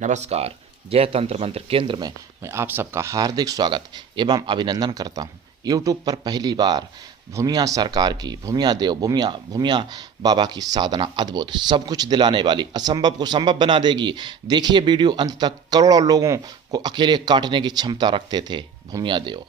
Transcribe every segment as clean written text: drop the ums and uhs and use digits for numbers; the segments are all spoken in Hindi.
नमस्कार। जय तंत्र मंत्र केंद्र में मैं आप सबका हार्दिक स्वागत एवं अभिनंदन करता हूं। यूट्यूब पर पहली बार भूमिया सरकार की भूमिया बाबा की साधना अद्भुत, सब कुछ दिलाने वाली, असंभव को संभव बना देगी। देखिए वीडियो अंत तक। करोड़ों लोगों को अकेले काटने की क्षमता रखते थे भूमिया देव।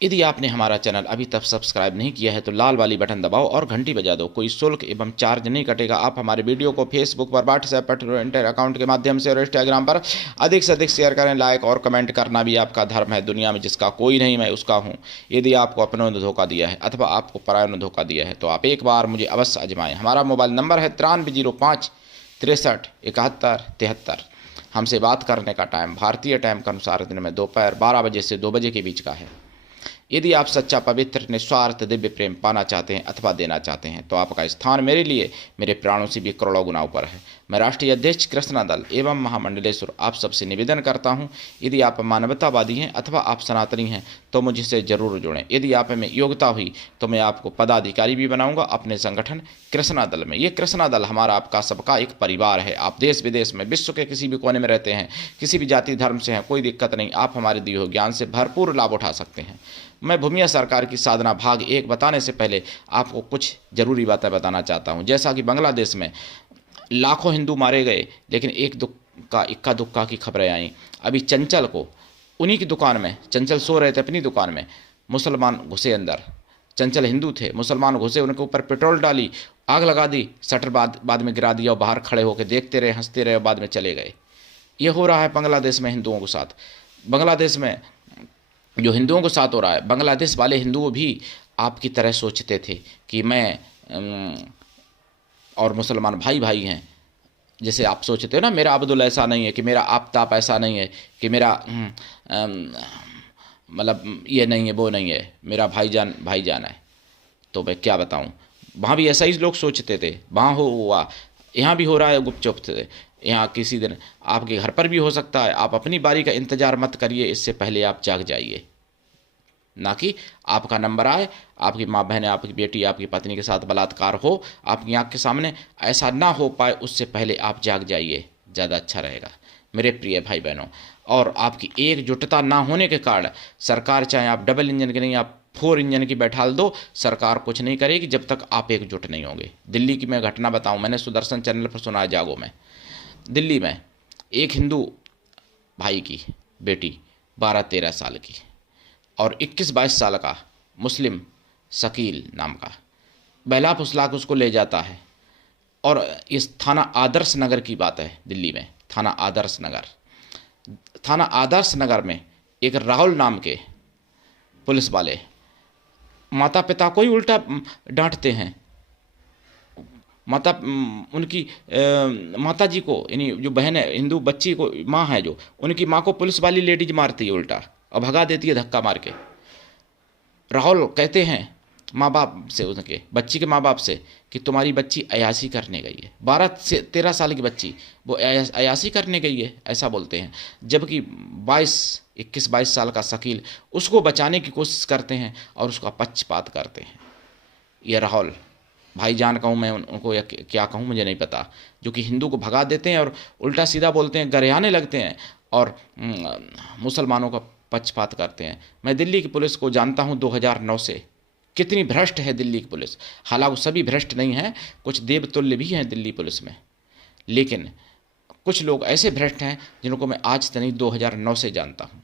यदि आपने हमारा चैनल अभी तक सब्सक्राइब नहीं किया है तो लाल वाली बटन दबाओ और घंटी बजा दो। कोई शुल्क एवं चार्ज नहीं कटेगा। आप हमारे वीडियो को फेसबुक पर, व्हाट्सएप पर, ट्विटर अकाउंट के माध्यम से और इंस्टाग्राम पर अधिक से अधिक शेयर करें। लाइक और कमेंट करना भी आपका धर्म है। दुनिया में जिसका कोई नहीं मैं उसका हूँ। यदि आपको अपनों ने धोखा दिया है अथवा आपको परायों ने धोखा दिया है तो आप एक बार मुझे अवश्य आजमाएं। हमारा मोबाइल नंबर है 9305 63 71 73। हमसे बात करने का टाइम भारतीय टाइम के अनुसार दिन में दोपहर 12 बजे से 2 बजे के बीच का है। यदि आप सच्चा, पवित्र, निस्वार्थ दिव्य प्रेम पाना चाहते हैं अथवा देना चाहते हैं तो आपका स्थान मेरे लिए मेरे प्राणों से भी करोड़ों गुना ऊपर है। मैं राष्ट्रीय अध्यक्ष कृष्णा दल एवं महामंडलेश्वर आप सबसे निवेदन करता हूं, यदि आप मानवतावादी हैं अथवा आप सनातनी हैं तो मुझसे जरूर जुड़ें। यदि आप में योग्यता हुई तो मैं आपको पदाधिकारी भी बनाऊंगा अपने संगठन कृष्णा दल में। ये कृष्णा दल हमारा आपका सबका एक परिवार है। आप देश विदेश में, विश्व के किसी भी कोने में रहते हैं, किसी भी जाति धर्म से हैं, कोई दिक्कत नहीं। आप हमारे दिए हुए ज्ञान से भरपूर लाभ उठा सकते हैं। मैं भूमिया सरकार की साधना भाग 1 बताने से पहले आपको कुछ जरूरी बातें बताना चाहता हूं। जैसा कि बांग्लादेश में लाखों हिंदू मारे गए, लेकिन एक दुक्का इक्का दुक्का की खबरें आई। अभी चंचल को उन्हीं की दुकान में, चंचल सो रहे थे अपनी दुकान में, मुसलमान घुसे अंदर। चंचल हिंदू थे, मुसलमान घुसे, उनके ऊपर पेट्रोल डाली, आग लगा दी, शटर बाद में गिरा दिया और बाहर खड़े होकर देखते रहे, हंसते रहे और बाद में चले गए। ये हो रहा है बांग्लादेश में हिंदुओं के साथ। बांग्लादेश में जो हिंदुओं के साथ हो रहा है, बांग्लादेश वाले हिंदुओं भी आपकी तरह सोचते थे कि मैं और मुसलमान भाई भाई हैं। जैसे आप सोचते हो ना, मेरा अब्दुल ऐसा नहीं है, कि मेरा आफ्ताब ऐसा नहीं है, कि मेरा मतलब ये नहीं है, वो नहीं है, मेरा भाईजान है। तो मैं क्या बताऊं, वहाँ भी ऐसा ही लोग सोचते थे। वहाँ हुआ, यहाँ भी हो रहा है गुपचुप से। यहाँ किसी दिन आपके घर पर भी हो सकता है। आप अपनी बारी का इंतजार मत करिए, इससे पहले आप जाग जाइए, ना कि आपका नंबर आए, आपकी माँ बहन, आपकी बेटी, आपकी पत्नी के साथ बलात्कार हो आपकी आंख के सामने। ऐसा ना हो पाए उससे पहले आप जाग जाइए, ज़्यादा अच्छा रहेगा मेरे प्रिय भाई बहनों। और आपकी एकजुटता ना होने के कारण सरकार, चाहे आप डबल इंजन की नहीं, आप 4 इंजन की बैठाल दो, सरकार कुछ नहीं करेगी जब तक आप एकजुट नहीं होंगे। दिल्ली की मैं घटना बताऊं, मैंने सुदर्शन चैनल पर सुना है, जागो में। दिल्ली में एक हिंदू भाई की बेटी 12-13 साल की और 21-22 साल का मुस्लिम शकील नाम का बहला फुसला के उसको ले जाता है। और इस थाना आदर्श नगर की बात है, दिल्ली में थाना आदर्श नगर में एक राहुल नाम के पुलिस वाले माता पिता को ही उल्टा डांटते हैं। उनकी माता जी को, यानी जो बहन है, हिंदू बच्ची को, माँ है जो, उनकी माँ को पुलिस वाली लेडीज मारती है उल्टा और भगा देती है धक्का मार के। राहुल कहते हैं माँ बाप से, उनके बच्ची के माँ बाप से, कि तुम्हारी बच्ची अयासी करने गई है। 12 से 13 साल की बच्ची वो अयासी करने गई है, ऐसा बोलते हैं। जबकि 21-22 साल का शकील उसको बचाने की कोशिश करते हैं और उसका पक्षपात करते हैं। ये राहुल भाईजान कहूँ मैं उनको या क्या कहूँ मुझे नहीं पता, जो कि हिंदू को भगा देते हैं और उल्टा सीधा बोलते हैं, गरेयाने लगते हैं और मुसलमानों का पक्षपात करते हैं। मैं दिल्ली की पुलिस को जानता हूँ 2009 से। कितनी भ्रष्ट है दिल्ली की पुलिस। हालांकि सभी भ्रष्ट नहीं हैं, कुछ देवतुल्य भी हैं दिल्ली पुलिस में, लेकिन कुछ लोग ऐसे भ्रष्ट हैं जिनको मैं आज तक नहीं 2009 से जानता हूँ।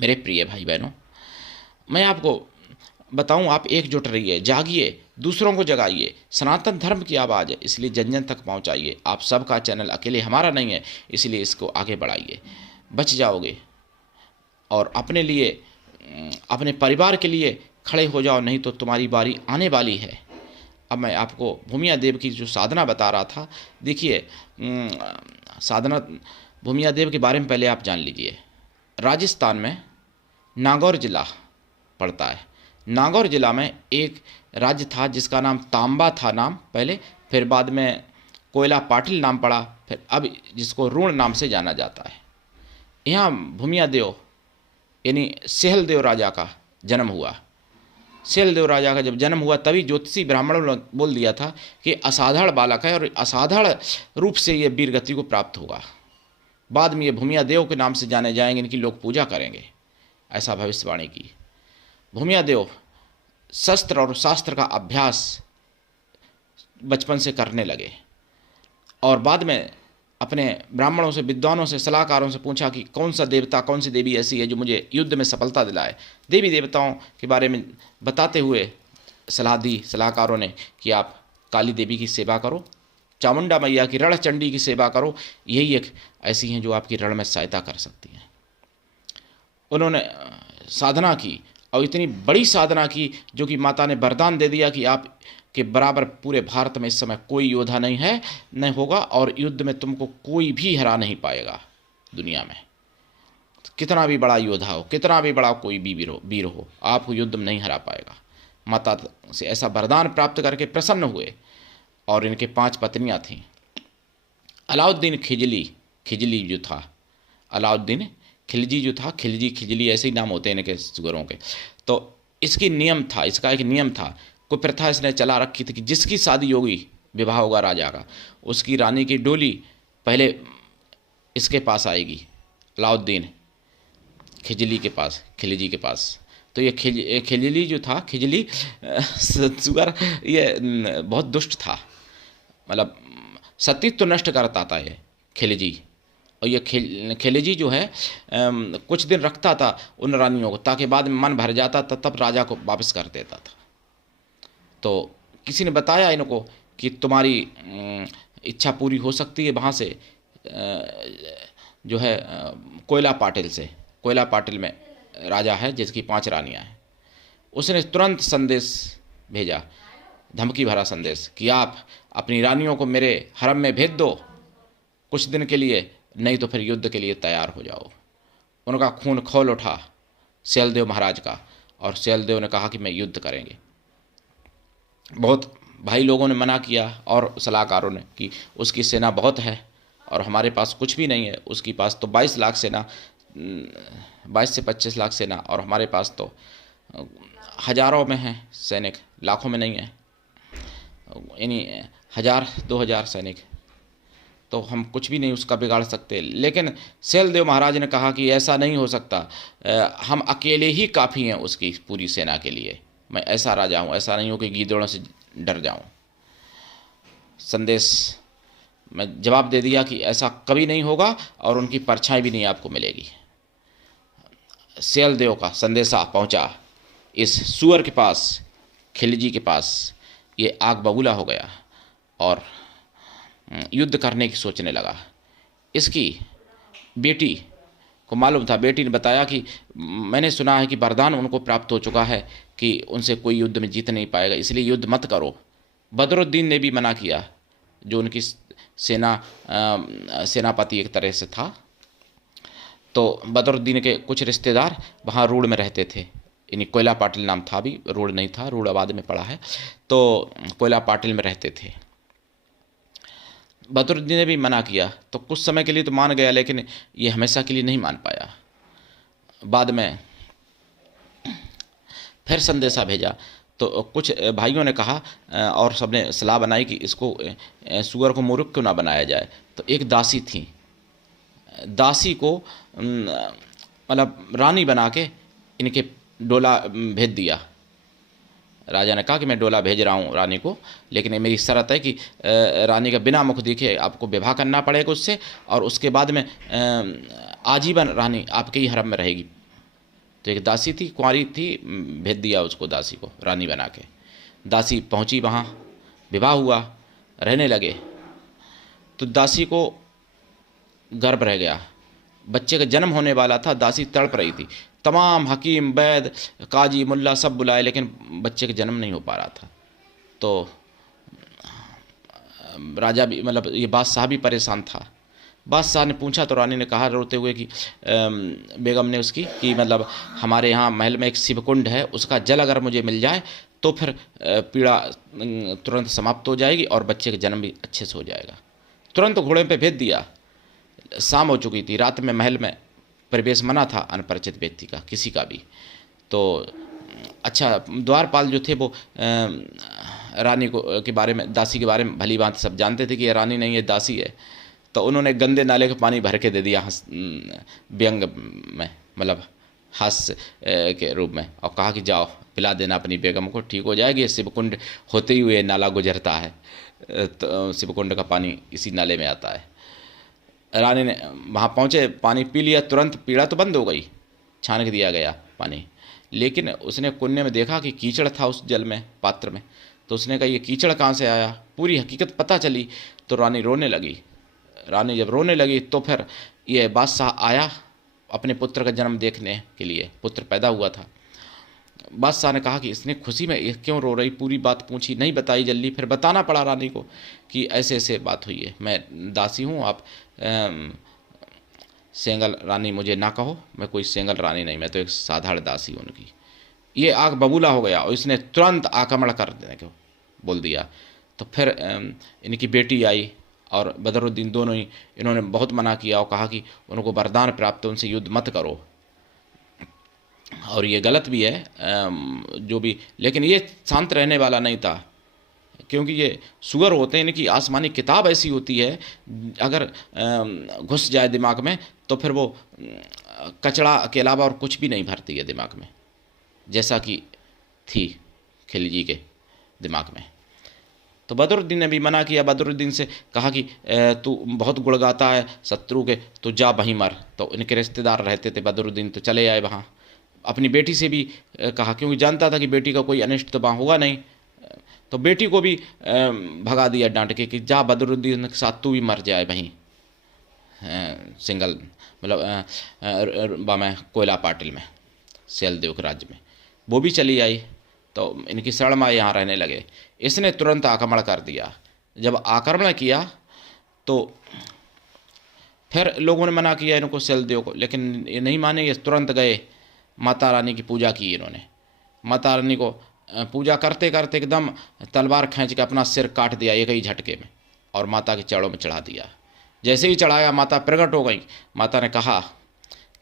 मेरे प्रिय भाई बहनों, मैं आपको बताऊं, आप एकजुट रहिए, जागिए, दूसरों को जगाइए। सनातन धर्म की आवाज़ है, इसलिए जन जन तक पहुंचाइए। आप सबका चैनल अकेले हमारा नहीं है, इसलिए इसको आगे बढ़ाइए, बच जाओगे। और अपने लिए, अपने परिवार के लिए खड़े हो जाओ, नहीं तो तुम्हारी बारी आने वाली है। अब मैं आपको भूमिया देव की जो साधना बता रहा था, देखिए साधना भूमिया देव के बारे में पहले आप जान लीजिए। राजस्थान में नागौर जिला पड़ता है। नागौर जिला में एक राज्य था जिसका नाम तांबा था नाम पहले, फिर बाद में कोयला पाटिल नाम पड़ा, फिर अब जिसको ऋण नाम से जाना जाता है। यहाँ भूमिया देव यानी सेहल देव राजा का जन्म हुआ। शैलदेव राजा का जब जन्म हुआ तभी ज्योतिषी ब्राह्मणों ने बोल दिया था कि असाधारण बालक है और असाधारण रूप से ये वीरगति को प्राप्त होगा, बाद में ये भूमिया देव के नाम से जाने जाएंगे, इनकी लोग पूजा करेंगे, ऐसा भविष्यवाणी की। भूमिया देव शस्त्र और शास्त्र का अभ्यास बचपन से करने लगे और बाद में अपने ब्राह्मणों से, विद्वानों से, सलाहकारों से पूछा कि कौन सा देवता, कौन सी देवी ऐसी है जो मुझे युद्ध में सफलता दिलाए। देवी देवताओं के बारे में बताते हुए सलाह दी सलाहकारों ने कि आप काली देवी की सेवा करो, चामुंडा मैया की, रण चंडी की सेवा करो, यही एक ऐसी हैं जो आपकी रण में सहायता कर सकती हैं। उन्होंने साधना की और इतनी बड़ी साधना की जो कि माता ने वरदान दे दिया कि आप के बराबर पूरे भारत में इस समय कोई योद्धा नहीं है, नहीं होगा, और युद्ध में तुमको कोई भी हरा नहीं पाएगा दुनिया में। कितना भी बड़ा योद्धा हो, कितना भी बड़ा कोई भी वीर हो, आपको युद्ध में नहीं हरा पाएगा। माता से ऐसा वरदान प्राप्त करके प्रसन्न हुए और इनके 5 पत्नियां थीं। अलाउद्दीन खिजली जो था, अलाउद्दीन खिलजी जो था, खिजली ऐसे ही नाम होते हैं इनके सुगरों के। तो इसकी नियम था, इसका एक नियम था, कोई प्रथा इसने चला रखी थी कि जिसकी शादी होगी, विवाह होगा राजा का, उसकी रानी की डोली पहले इसके पास आएगी, अलाउद्दीन खिजली के पास, खिलजी के पास। तो ये खिजली जो था, खिजली सुगर, ये बहुत दुष्ट था, मतलब सतीत्व नष्ट करता था ये खिलजी। और ये खिलजी जो है कुछ दिन रखता था उन रानियों को, ताकि बाद में मन भर जाता था तब राजा को वापस कर देता था। तो किसी ने बताया इनको कि तुम्हारी इच्छा पूरी हो सकती है वहाँ से, जो है कोयला पाटिल से। कोयला पाटिल में राजा है जिसकी 5 रानियाँ हैं। उसने तुरंत संदेश भेजा, धमकी भरा संदेश, कि आप अपनी रानियों को मेरे हरम में भेज दो कुछ दिन के लिए, नहीं तो फिर युद्ध के लिए तैयार हो जाओ। उनका खून खौल उठा शैलदेव महाराज का, और शैलदेव ने कहा कि मैं युद्ध करेंगे। बहुत भाई लोगों ने मना किया और सलाहकारों ने कि उसकी सेना बहुत है और हमारे पास कुछ भी नहीं है। उसकी पास तो 22 लाख सेना, 22 से 25 लाख सेना, और हमारे पास तो हजारों में है सैनिक, लाखों में नहीं है, यानी 1000-2000 सैनिक, तो हम कुछ भी नहीं उसका बिगाड़ सकते। लेकिन शैलदेव महाराज ने कहा कि ऐसा नहीं हो सकता, हम अकेले ही काफ़ी हैं उसकी पूरी सेना के लिए। मैं ऐसा राजा हूँ, ऐसा नहीं हो कि गीदड़ों से डर जाऊँ। संदेश मैं जवाब दे दिया कि ऐसा कभी नहीं होगा और उनकी परछाई भी नहीं आपको मिलेगी। शैलदेव का संदेशा पहुँचा इस सुअर के पास, खिलजी के पास। ये आग बबूला हो गया और युद्ध करने की सोचने लगा। इसकी बेटी को मालूम था, बेटी ने बताया कि मैंने सुना है कि वरदान उनको प्राप्त हो चुका है कि उनसे कोई युद्ध में जीत नहीं पाएगा, इसलिए युद्ध मत करो। बदरुद्दीन ने भी मना किया, जो उनकी सेनापति एक तरह से था। तो बदरुद्दीन के कुछ रिश्तेदार वहाँ रूड़ में रहते थे, यानी कोयला पाटिल नाम था, भी रूड़ नहीं था, रूड़ आबाद में पड़ा है, तो कोयला पाटिल में रहते थे। बदरुद्दीन ने भी मना किया, तो कुछ समय के लिए तो मान गया, लेकिन ये हमेशा के लिए नहीं मान पाया। बाद में फिर संदेशा भेजा, तो कुछ भाइयों ने कहा और सबने सलाह बनाई कि इसको सुअर को मूर्ख क्यों ना बनाया जाए। तो एक दासी थी, दासी को मतलब रानी बना के इनके डोला भेज दिया। राजा ने कहा कि मैं डोला भेज रहा हूँ रानी को, लेकिन ये मेरी शर्त है कि रानी का बिना मुख देखे आपको विवाह करना पड़ेगा उससे, और उसके बाद में आजीवन रानी आपके ही हरम में रहेगी। तो एक दासी थी, कुंवारी थी, भेज दिया उसको, दासी को रानी बना के। दासी पहुँची वहाँ, विवाह हुआ, रहने लगे। तो दासी को गर्भ रह गया, बच्चे का जन्म होने वाला था। दासी तड़प रही थी, तमाम हकीम, वैद, काजी, मुल्ला सब बुलाए, लेकिन बच्चे का जन्म नहीं हो पा रहा था। तो राजा भी, मतलब ये बादशाह भी परेशान था। बादशाह ने पूछा तो रानी ने कहा रोते हुए कि बेगम ने उसकी कि मतलब हमारे यहाँ महल में एक शिवकुंड है, उसका जल अगर मुझे मिल जाए तो फिर पीड़ा तुरंत समाप्त हो जाएगी और बच्चे का जन्म भी अच्छे से हो जाएगा। तुरंत घोड़े पे भेज दिया। शाम हो चुकी थी, रात में महल में प्रवेश मना था अनपरिचित व्यक्ति का, किसी का भी। तो अच्छा, द्वारपाल जो थे वो रानी को के बारे में, दासी के बारे में भली बात सब जानते थे कि ये रानी नहीं है, दासी है। तो उन्होंने गंदे नाले का पानी भर के दे दिया व्यंग में, मतलब हास्य के रूप में, और कहा कि जाओ पिला देना अपनी बेगम को, ठीक हो जाएगी। शिवकुंड होते ही हुए नाला गुजरता है, तो शिवकुंड का पानी इसी नाले में आता है। रानी ने वहाँ पहुँचे, पानी पी लिया, तुरंत पीड़ा तो बंद हो गई, छानक दिया गया पानी। लेकिन उसने कुंड में देखा कि कीचड़ था उस जल में, पात्र में। तो उसने कहा ये कीचड़ कहाँ से आया, पूरी हकीकत पता चली तो रानी रोने लगी। रानी जब रोने लगी तो फिर ये बादशाह आया अपने पुत्र का जन्म देखने के लिए, पुत्र पैदा हुआ था। बादशाह ने कहा कि इसने खुशी में ये क्यों रो रही, पूरी बात पूछी, नहीं बताई जल्दी। फिर बताना पड़ा रानी को कि ऐसे ऐसे बात हुई है, मैं दासी हूँ, आप सेंगल रानी मुझे ना कहो, मैं कोई सेंगल रानी नहीं, मैं तो एक साधारण दासी हूँ उनकी। ये आग बबूला हो गया और इसने तुरंत आक्रमण कर देने को बोल दिया। तो फिर इनकी बेटी आई और बदरुद्दीन, दोनों ही इन्होंने बहुत मना किया और कहा कि उनको वरदान प्राप्त है, उनसे युद्ध मत करो। और ये गलत भी है जो भी, लेकिन ये शांत रहने वाला नहीं था, क्योंकि ये सुअर होते हैं, इनकी आसमानी किताब ऐसी होती है, अगर घुस जाए दिमाग में तो फिर वो कचड़ा के अलावा और कुछ भी नहीं भरती है दिमाग में, जैसा कि थी खिलजी के दिमाग में। तो बदरुद्दीन ने भी मना किया, बदरुद्दीन से कहा कि तू बहुत गुण गाता है शत्रु के, तो जा वहीं मर। तो इनके रिश्तेदार रहते थे, बदरुद्दीन तो चले आए वहाँ। अपनी बेटी से भी कहा, क्योंकि जानता था कि बेटी का कोई अनिष्ट तो वहाँ होगा नहीं। तो बेटी को भी भगा दिया डांट के कि जा बदरुद्दीन के साथ तू भी मर जाए वहीं सिंगल, मतलब में कोयला पाटिल में, सैलदेव के राज्य में। वो भी चली आई, तो इनकी शरण यहाँ रहने लगे। इसने तुरंत आक्रमण कर दिया। जब आक्रमण किया तो फिर लोगों ने मना किया इनको, सैलदेव को, लेकिन ये नहीं माने। ये तुरंत गए, माता रानी की पूजा की इन्होंने। माता रानी को पूजा करते करते एकदम तलवार खींच के अपना सिर काट दिया एक ही झटके में, और माता के चरणों में चढ़ा दिया। जैसे ही चढ़ाया, माता प्रकट हो गई। माता ने कहा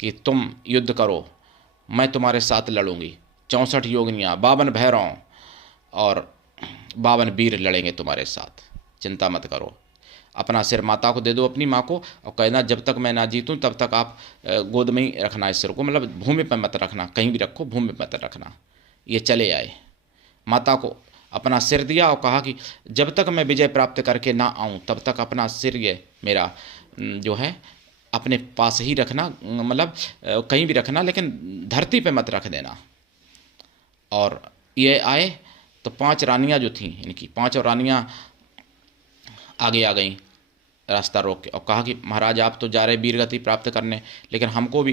कि तुम युद्ध करो, मैं तुम्हारे साथ लड़ूंगी। 64 योगिनियाँ, 52 भैरव और 52 वीर लड़ेंगे तुम्हारे साथ, चिंता मत करो। अपना सिर माता को दे दो, अपनी माँ को, और कहना जब तक मैं ना जीतूँ तब तक आप गोद में ही रखना इस सिर को, मतलब भूमि पर मत रखना, कहीं भी रखो, भूमि पर मत रखना। ये चले आए, माता को अपना सिर दिया और कहा कि जब तक मैं विजय प्राप्त करके ना आऊँ तब तक अपना सिर, ये मेरा जो है, अपने पास ही रखना, मतलब कहीं भी रखना, लेकिन धरती पे मत रख देना। और ये आए तो 5 रानियाँ जो थीं इनकी, 5 रानियाँ आगे आ गईं रास्ता रोक के, और कहा कि महाराज आप तो जा रहे वीर गति प्राप्त करने, लेकिन हमको भी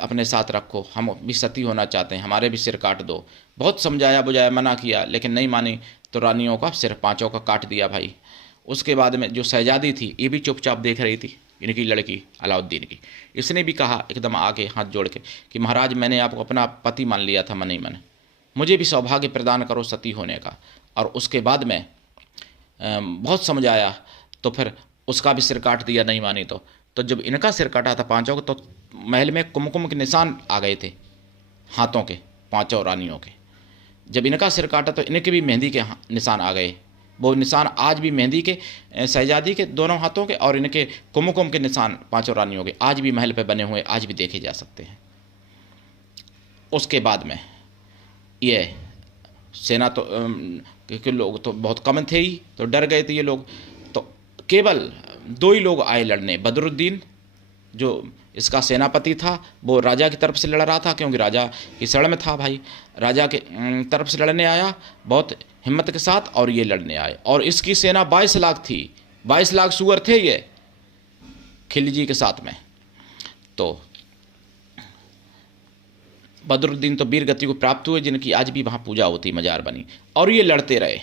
अपने साथ रखो, हम भी सती होना चाहते हैं, हमारे भी सिर काट दो। बहुत समझाया बुझाया, मना किया, लेकिन नहीं मानी। तो रानियों का सिर 5 का काट दिया भाई। उसके बाद में जो शहजादी थी, ये भी चुपचाप देख रही थी इनकी लड़की अलाउद्दीन की। इसने भी कहा एकदम आगे हाथ जोड़ के कि महाराज मैंने आपको अपना पति मान लिया था, मन ही मन, मुझे भी सौभाग्य प्रदान करो सती होने का। और उसके बाद में बहुत समझाया, तो फिर उसका भी सिर काट दिया, नहीं मानी। तो जब इनका सिर काटा था 5 का, तो महल में कुमकुम के निशान आ गए थे हाथों के, 5 रानियों के। जब इनका सिर काटा तो इनके भी मेहंदी के निशान आ गए। वो निशान आज भी मेहंदी के, शहजादी के दोनों हाथों के, और इनके कुमकुम के निशान 5 रानियों के आज भी महल पे बने हुए, आज भी देखे जा सकते हैं। उसके बाद में ये सेना तो क्योंकि लोग तो बहुत कम थे ही, तो डर गए थे ये लोग। तो केवल 2 ही लोग आए लड़ने। बदरुद्दीन जो इसका सेनापति था, वो राजा की तरफ से लड़ रहा था, क्योंकि राजा की शरण में था भाई, राजा के तरफ से लड़ने आया बहुत हिम्मत के साथ, और ये लड़ने आए। और इसकी सेना 22 लाख थी, 22 लाख सुअर थे ये खिलजी के साथ में। तो बदरुद्दीन तो वीर गति को प्राप्त हुए, जिनकी आज भी वहाँ पूजा होती, मजार बनी, और ये लड़ते रहे।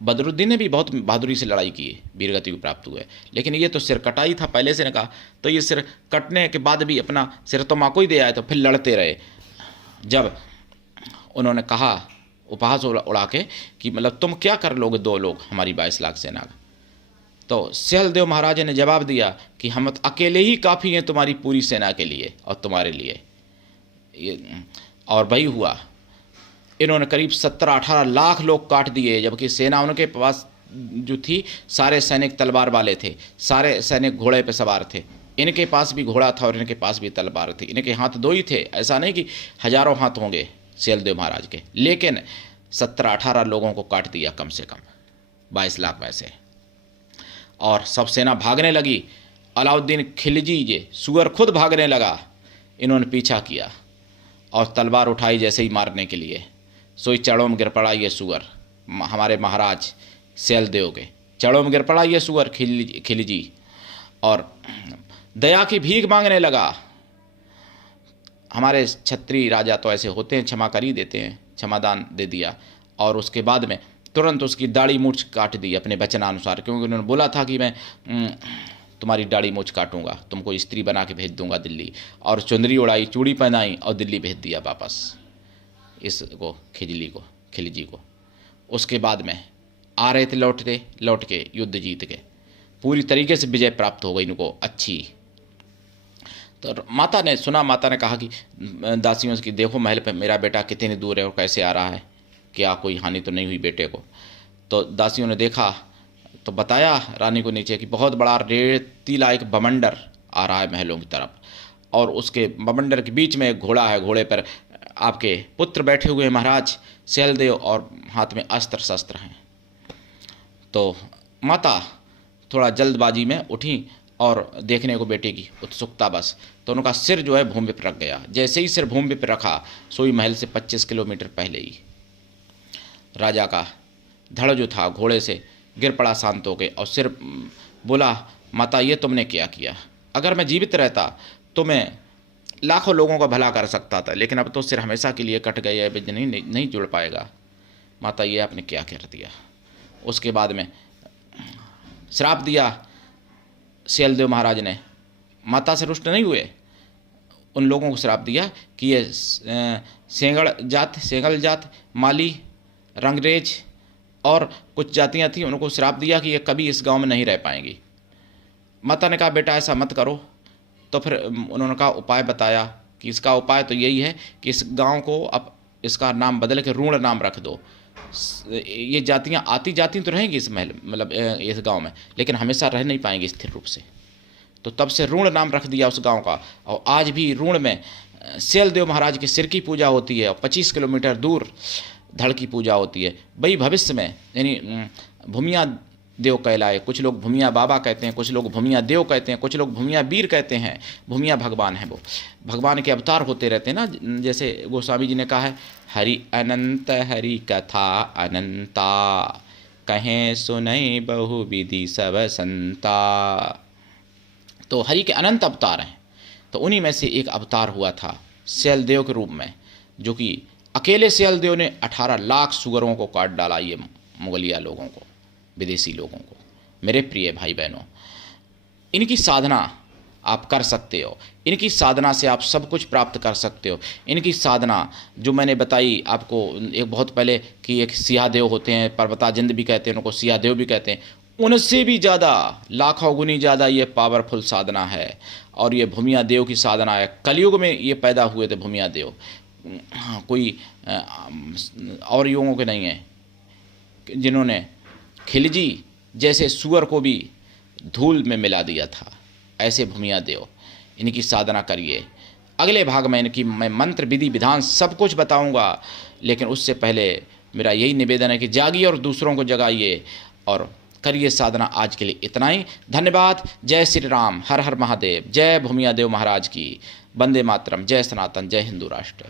बदरुद्दीन ने भी बहुत बहादुरी से लड़ाई की, वीर गति को प्राप्त हुए। लेकिन ये तो सिर कटाई था पहले से ने कहा, तो ये सिर कटने के बाद भी अपना सिर तो माँ को ही दे आए, तो फिर लड़ते रहे। जब उन्होंने कहा उपहास उड़ा के कि मतलब तुम क्या कर लोगे 2 लोग हमारी 22 लाख सेना का, तो सैलदेव महाराज ने जवाब दिया कि हम अकेले ही काफ़ी हैं तुम्हारी पूरी सेना के लिए और तुम्हारे लिए। ये और वही हुआ। इन्होंने करीब 17-18 लाख लोग काट दिए, जबकि सेना उनके पास जो थी सारे सैनिक तलवार वाले थे, सारे सैनिक घोड़े पर सवार थे। इनके पास भी घोड़ा था और इनके पास भी तलवार थी। इनके हाथ दो ही थे, ऐसा नहीं कि हजारों हाथ होंगे सैलदेव महाराज के, लेकिन 17-18 लोगों को काट दिया कम से कम 22 लाख में से। और सब सेना भागने लगी। अलाउद्दीन खिलजी ये सुअर खुद भागने लगा। इन्होंने पीछा किया और तलवार उठाई जैसे ही मारने के लिए, सोई चढ़ों में गिर पड़ा ये सुअर। हमारे महाराज सैलदेव के चढ़ों में गिर पड़ा ये सुअर खिलजी और दया की भीख मांगने लगा। हमारे क्षत्रिय राजा तो ऐसे होते हैं, क्षमा कर ही देते हैं, क्षमादान दे दिया। और उसके बाद में तुरंत उसकी दाढ़ी मूछ काट दी अपने वचनानुसार, क्योंकि उन्होंने बोला था कि मैं तुम्हारी दाढ़ी मूछ काटूंगा, तुमको स्त्री बना के भेज दूंगा दिल्ली। और चुंदरी उड़ाई, चूड़ी पहनाई और दिल्ली भेज दिया वापस इसको खिलजी को। उसके बाद में आ रहे थे लौट के युद्ध जीत के, पूरी तरीके से विजय प्राप्त हो गई इनको अच्छी। तो माता ने सुना, माता ने कहा कि दासियों से कि देखो महल पे मेरा बेटा कितनी दूर है और कैसे आ रहा है, क्या कोई हानि तो नहीं हुई बेटे को। तो दासियों ने देखा तो बताया रानी को नीचे कि बहुत बड़ा रेतीला एक बमंडर आ रहा है महलों की तरफ, और उसके बमंडर के बीच में एक घोड़ा है, घोड़े पर आपके पुत्र बैठे हुए हैं महाराज सैलदेव, और हाथ में अस्त्र शस्त्र हैं। तो माता थोड़ा जल्दबाजी में उठी और देखने को बेटे की उत्सुकता बस, तो उनका सिर जो है भूमि पर रख गया। जैसे ही सिर भूमि पर रखा, सोई महल से 25 किलोमीटर पहले ही राजा का धड़ जो था घोड़े से गिर पड़ा शांत हो गए, और सिर बोला, माता ये तुमने क्या किया? अगर मैं जीवित रहता तो मैं लाखों लोगों का भला कर सकता था, लेकिन अब तो सिर हमेशा के लिए कट गया है, नहीं जुड़ पाएगा। माता ये आपने क्या कर दिया? उसके बाद में श्राप दिया सैलदेव महाराज ने। माता से रुष्ट नहीं हुए, उन लोगों को श्राप दिया कि ये सेंगल जात, माली, रंगरेज और कुछ जातियां थी, उनको श्राप दिया कि ये कभी इस गांव में नहीं रह पाएंगी। माता ने कहा बेटा ऐसा मत करो। तो फिर उन्होंने कहा उपाय बताया कि इसका उपाय तो यही है कि इस गांव को अब इसका नाम बदल के ऋण नाम रख दो। ये जातियां आती जाती तो रहेंगी इस महल मतलब इस गांव में, लेकिन हमेशा रह नहीं पाएंगी स्थिर रूप से। तो तब से ऋण नाम रख दिया उस गांव का, और आज भी ऋण में सैलदेव महाराज के सिर की पूजा होती है, और 25 किलोमीटर दूर धड़ की पूजा होती है। भाई भविष्य में यानी भूमिया देव कहलाए, कुछ लोग भूमिया बाबा कहते हैं, कुछ लोग भूमिया देव कहते हैं, कुछ लोग भूमिया वीर कहते हैं। भूमिया भगवान है, वो भगवान के अवतार होते रहते हैं ना। जैसे गोस्वामी जी ने कहा है, हरि अनंत हरि कथा अनंता, कहें सुनई बहु विधि सब संता। तो हरि के अनंत अवतार हैं, तो उन्हीं में से एक अवतार हुआ था सैलदेव के रूप में, जो कि अकेले सैलदेव ने 18 लाख सुअरों को काट डाला, ये मुगलिया लोगों को, विदेशी लोगों को। मेरे प्रिय भाई बहनों, इनकी साधना आप कर सकते हो, इनकी साधना से आप सब कुछ प्राप्त कर सकते हो। इनकी साधना जो मैंने बताई आपको एक बहुत पहले कि एक सियादेव होते हैं, पर्वताजिंद भी कहते हैं उनको, सियादेव भी कहते हैं, उनसे भी ज़्यादा लाखों गुनी ज़्यादा ये पावरफुल साधना है। और ये भूमिया देव की साधना है। कलयुग में ये पैदा हुए थे भूमिया देव, कोई और युगों के नहीं है जिन्होंने खिलजी जैसे सुअर को भी धूल में मिला दिया था। ऐसे भूमिया देव, इनकी साधना करिए। अगले भाग में इनकी मैं मंत्र विधि विधान सब कुछ बताऊंगा, लेकिन उससे पहले मेरा यही निवेदन है कि जागिए और दूसरों को जगाइए और करिए साधना। आज के लिए इतना ही, धन्यवाद। जय श्री राम, हर हर महादेव, जय भूमिया देव महाराज की, वंदे मातरम, जय सनातन, जय हिंदू राष्ट्र।